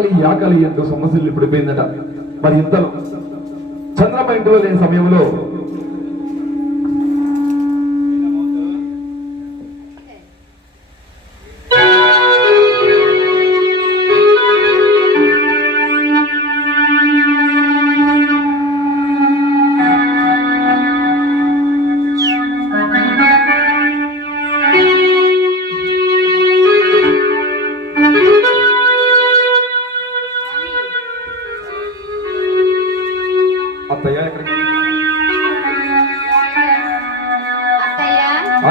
ఆకలి ఆకలి ఎంతో సమస్యలు ఇప్పుడు పోయిందట మరి ఇంతలో చంద్రమ ఇంటిలో లేని సమయంలో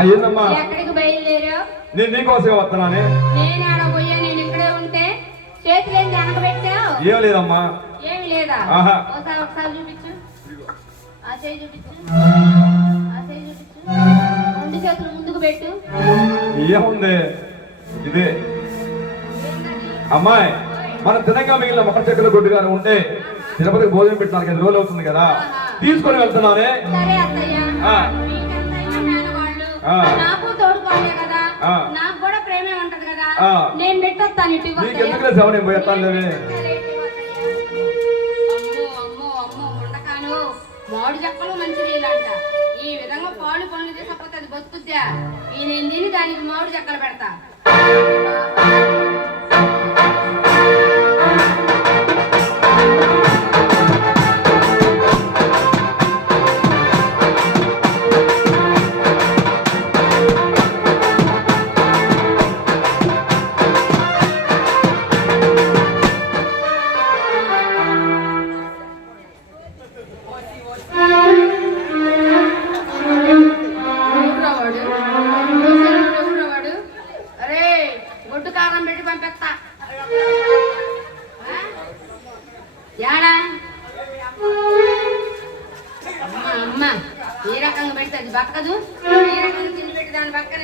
ఏందమ్మా? ఎక్కడికి బయలుదేరావు? నేను నీకోసమే వస్తున్నానే. నేను ఆడ పోయా నేను ఇక్కడే ఉంటే చేతులేంది అనకబెట్టావు? ఏం లేదమ్మా. ఏమి లేదా? ఆహా. ఒకసారి ఒకసారి చూపించు. ఆ చేయి చూపించు. ఆ చేయి చూపించు. రెండు చేతులు ముందుకు పెట్టు. ఏముంది? ఇదే? అమ్మాయి మన తినగా మిగిలిన మొక్క చెక్కల గుడ్డుగానే ఉంటే తిరుపతికి భోజనం పెట్టినారు ఐదు రోజులు అవుతుంది కదా. తీసుకొని వెళ్తున్నానే. సరే అత్తయ్య. నాకు తోడుకోలే కదా. నాకు కూడా ప్రేమే ఉంటది కదా. నేను పెట్టొస్తాను ఇటు ఇవ్వు నీకు అత్తయ్య. ఎందుకులే శ్రమ, నేను పోయేస్తాను లేవే. అమ్మో అమ్మో అమ్మో ఉండకాను మామిడి చెక్కలు మంచి నీళ్ళంట ఈ విధంగా పాలు పనులు తీసుకపోతే అది బతుకుద్దా ఈ నేను తిని దానికి మామిడి చెక్కలు పెడతా యాడా అమ్మ అమ్మ ఈ రకంగా పెడితే అది బక్కదు ఈ రకంగా తిండి పెట్టి దాన్ని పక్కన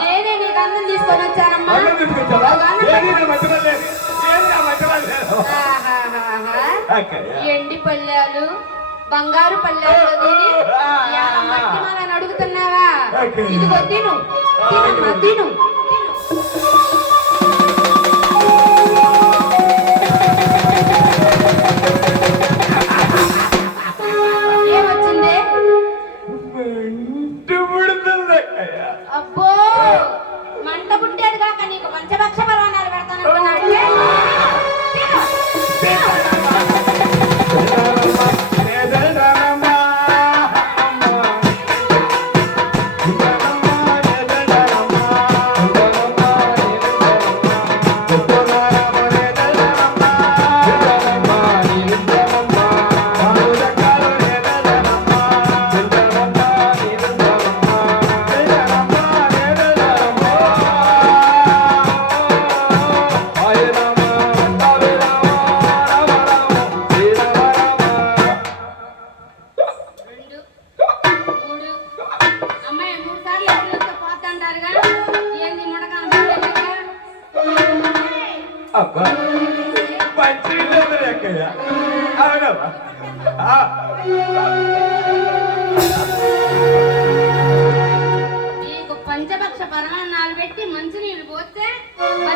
నేనే నీకు అన్నం తీసుకొని వచ్చానమ్మా. అన్నం తీసుకొచ్చావా? ఏది. నా? ఏది నా. ఎండి పళ్ళాలు బంగారు మట్టి మనని అడుగుతున్నావా? తిను. తినమ్మా తిను తిను.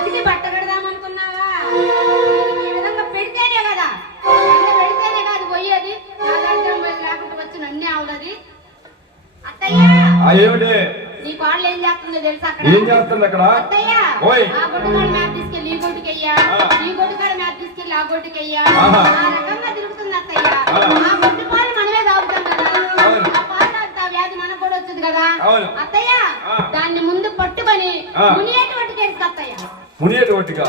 బతికి పట్టగడదామనుకున్నావా నీకు ఈ విధంగా పెడితేనే కదా ఎండ పెడితేనే కాదు పోయేది నా దగ్గర లేకుండా వచ్చి నన్నే అవుతుంది అత్తయ్య ఏమిటి నీ కాళ్ళు ఏం చేస్తుందో తెలుసా అక్కడ ఏం చేస్తుంది అక్కడ అత్తయ్య ఓయ్. ఆ గొడ్డుకాడ మ్యాప్ తీసుకెళ్ళి ఈ గొడ్డుకయ్యా. ఈ గొడ్డుకాడ మ్యాప్ తీసుకెళ్ళి ఆ గొడ్డుకయ్యా ఆహా. ఆ రకంగా తిరుగుతుంది అత్తయ్య ఆ. గొడ్డు పాలు మనమే తాగుతాం కదా. ఆ పాలు తాగితే వ్యాధి మనకు కూడా వచ్చింది కదా అవును. అత్తయ్య ఆ. దాన్ని ముందు పట్టుకొని ఆ. మునియేటువంటి కేసు అత్తయ్య మునియేటి ఒట్టిగా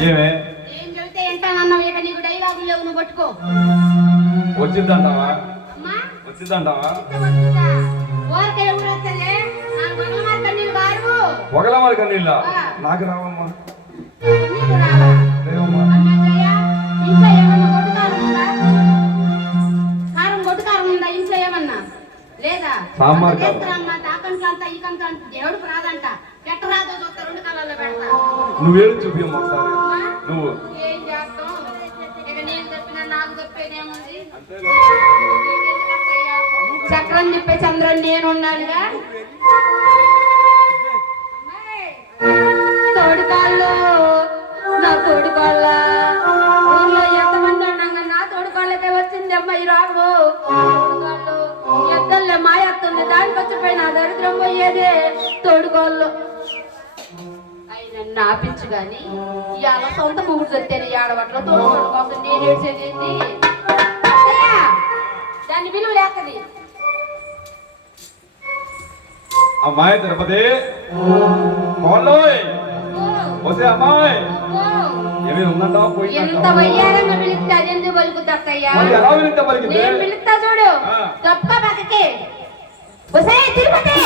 ఏమే వచ్చిందంటావా? వచ్చిందంటావా? ఒకలమారి కన్నీళ్ళ. నాకు రావమ్మా. రావా? లేవమ్మా. అన్నయ్య, నువ్వేడు చూపియమ్మా ఒకసారి. నువ్వు. చక్రం తిప్పే చంద్రుడు నేను ఉన్నానుగా తోడుకాళ్ళు నా తోడుకాళ్ళ ఊర్లో ఎంతమంది ఉన్నాగా నా తోడుకాళ్ళకే వచ్చింది అమ్మ ఈ తోడుకాళ్ళు ఎద్దల్లో మాయత్తుంది దానికి వచ్చిపోయి నా దరిద్రం పోయేదే. తోడుకోళ్ళు ఆపించు గాని ఇవాళ సొంత మొగుడు తెత్తేనే ఆడవట్లో తోడుకోవడం కోసం నేను ఏడ్చేది ఏంది? అత్తయ్య, దాని విలువ లేకది అమ్మాయి తిరుపతి వస్తే అమ్మాయి. ఏమేమి ఉందంటావా ఎంత? వయ్యారంగా పిలిస్తే ఎలా? నేను పిలుస్తా చూడు. తప్ప పక్కకి ఒసే తిరుపతి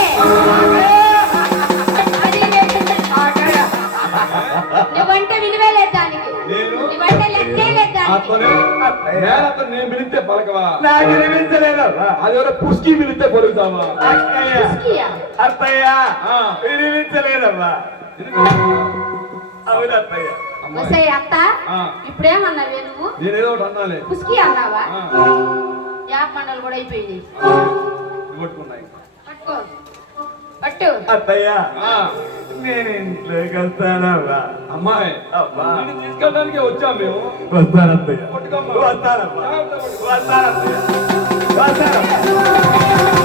నువ్వంటే విలువే లేదు దానికి. నేను? నువ్వంటే లెక్కే లేదు. దానికి. నేను పిలిస్తే పలకవా? నాకు పుష్కి పిలిస్తే పలుకుతావా? అక్కయ్య ఉస్కియా? అత్తయ్య. ఆ. వినిపించలేదమ్మా అవును అత్తయ్య. అమ్మాయి. ఒసే అత్త ఆ. ఇప్పుడేమన్నావే నువ్వు? నేనేదో ఒకటి అన్నాలే. పుస్కి అన్నావా? ఆ. యాప్ మండలు కూడా అయిపోయింది ఇది అత్తయ్య. నేను ఇంట్లోకి వస్తానమ్మా అమ్మాయి అమ్మా. నిన్ను తీసుకెళ్ళడానికి వచ్చాం మేము. వస్తానత్తయ్య పట్టుకోమ్మా. వస్తానమ్మా జాగ్రత్త పట్టుకో. వస్తానత్తయ్య వస్తానమ్మా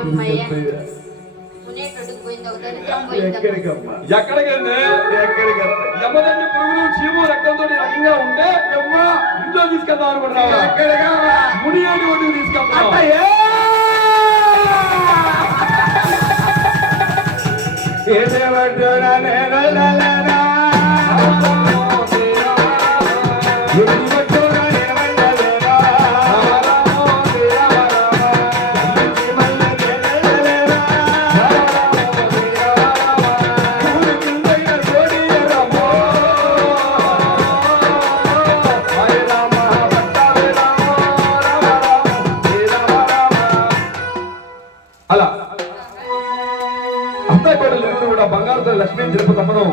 అమ్మయ్య. మునేటొడ్డుకు పోయింది ఒక దరిద్రం పోయింది ఎక్కడికమ్మా? ఎక్కడికి వెళ్ళి యమదన్ని పురుగులు చీము రక్తంతో రకంగా ఉంటే ఇంట్లో తీసుకెళ్దాం ఎక్కడికమ్మా ముడి ఒడ్డుకు తీసుకెళ్తాం ఏదేమంటున్నా నేను లక్ష్మీ తిరుపతమ్మను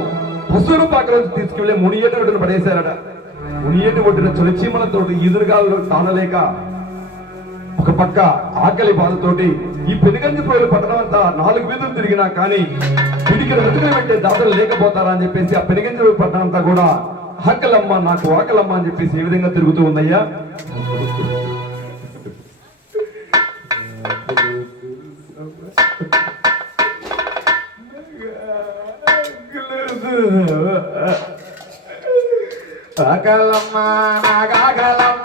పశువులు పాకలోంచి తీసుకెళ్ళి మునియేటి ఒడ్డును పడేశారట. మునియేటి ఒడ్డున చొలిచీమలతో ఈదురుగాలు తానలేక ఒక పక్క ఆకలి బాధతోటి ఈ పెనుగంజిపోయిన పట్టణం అంతా నాలుగు వీధులు తిరిగినా కానీ పిడికిన వెతుకులు పెట్టే దాతలు లేకపోతారా అని చెప్పేసి ఆ పెనుగంజిపోయి పట్టణం అంతా కూడా ఆకలమ్మ నాకు ఆకలమ్మ అని చెప్పేసి ఏ విధంగా తిరుగుతూ ఉందయ్యా? ఆకలమ్మ నాగాకలమ్మ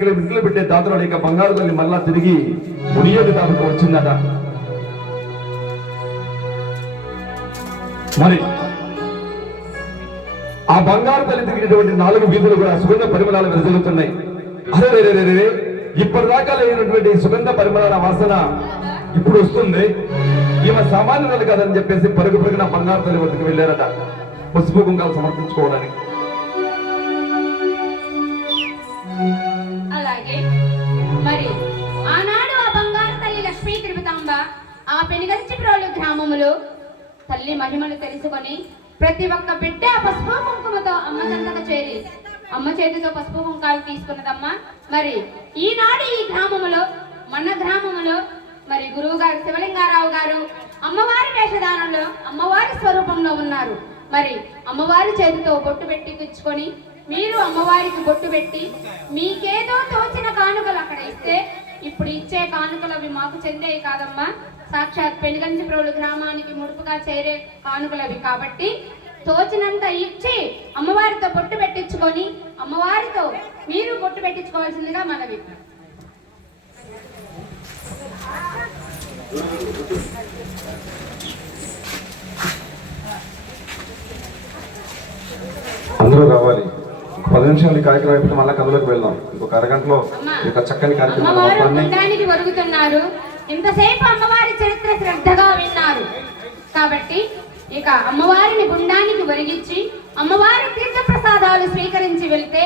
తిరిగినా కానీ పిడికిలు పెట్టే దాతలో లేక బంగారు తల్లి మళ్ళా తిరిగి మునియోగి దాతకు వచ్చిందట. మరి ఆ బంగారు తల్లి తిరిగినటువంటి నాలుగు వీధులు కూడా సుగంధ పరిమళాలు వెదజల్లుతున్నాయి అరే రే రే రే రే ఇప్పటిదాకా లేనటువంటి సుగంధ పరిమళాల వాసన ఇప్పుడు వస్తుంది. ఈమె సామాన్యురాలు కాదని చెప్పేసి పరుగు పరుగున బంగారు తల్లి వద్దకు వెళ్ళారట. పసుపు కుంకాలు సమర్పించుకోవడానికి. ప్రోలు గ్రామములో తల్లి మహిమను తెలుసుకొని ప్రతి ఒక్క బిడ్డ పసుపు కుంకుమతో అమ్మ చెంతక చేరి అమ్మ చేతితో పసుపు కుంకాలు తీసుకున్నదమ్మా. మరి ఈనాడు ఈ గ్రామములో మన గ్రామములో మరి గురువు గారు శివలింగారావు గారు అమ్మవారి వేషధానంలో అమ్మవారి స్వరూపంలో ఉన్నారు. మరి అమ్మవారి చేతితో బొట్టు తెచ్చుకొని మీరు అమ్మవారికి బొట్టు పెట్టి మీకేదో తోచిన కానుకలు అక్కడ ఇస్తే ఇప్పుడు ఇచ్చే కానుకలు అవి మాకు చెందేవి కాదమ్మా. సాక్షాత్ పెనుగంచిప్రోలు గ్రామానికి ముడుపుగా చేరే కానుకలు అవి కాబట్టి తోచినంత ఇచ్చి అమ్మవారితో బొట్టు పెట్టించుకొని అమ్మవారితో మీరు బొట్టు పెట్టించుకోవాల్సిందిగా మనవి. అందరూ రావాలి. పది నిమిషాలు ఈ కార్యక్రమం అయిపోతే మళ్ళీ కథలోకి వెళ్దాం. ఇంకొక అరగంటలో ఈ చక్కని కార్యక్రమం ఇంతసేపు అమ్మవారి చరిత్ర శ్రద్ధగా విన్నారు. కాబట్టి ఇక అమ్మవారిని గుండానికి ఒరిగించి అమ్మవారి తీర్థప్రసాదాలు స్వీకరించి వెళ్తే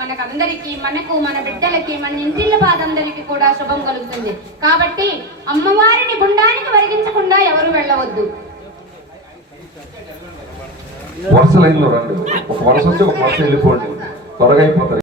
మనకందరికీ మనకు మన బిడ్డలకి మన ఇంటిళ్ళ బాధందరికీ కూడా శుభం కలుగుతుంది. కాబట్టి అమ్మవారిని గుండానికి వరిగించకుండా ఎవరు వెళ్ళవద్దు. వరుస లైన్లో రండి. ఒక వరుస వచ్చి ఒక వరుస వెళ్ళిపోండి. త్వరగా అయిపోతారు.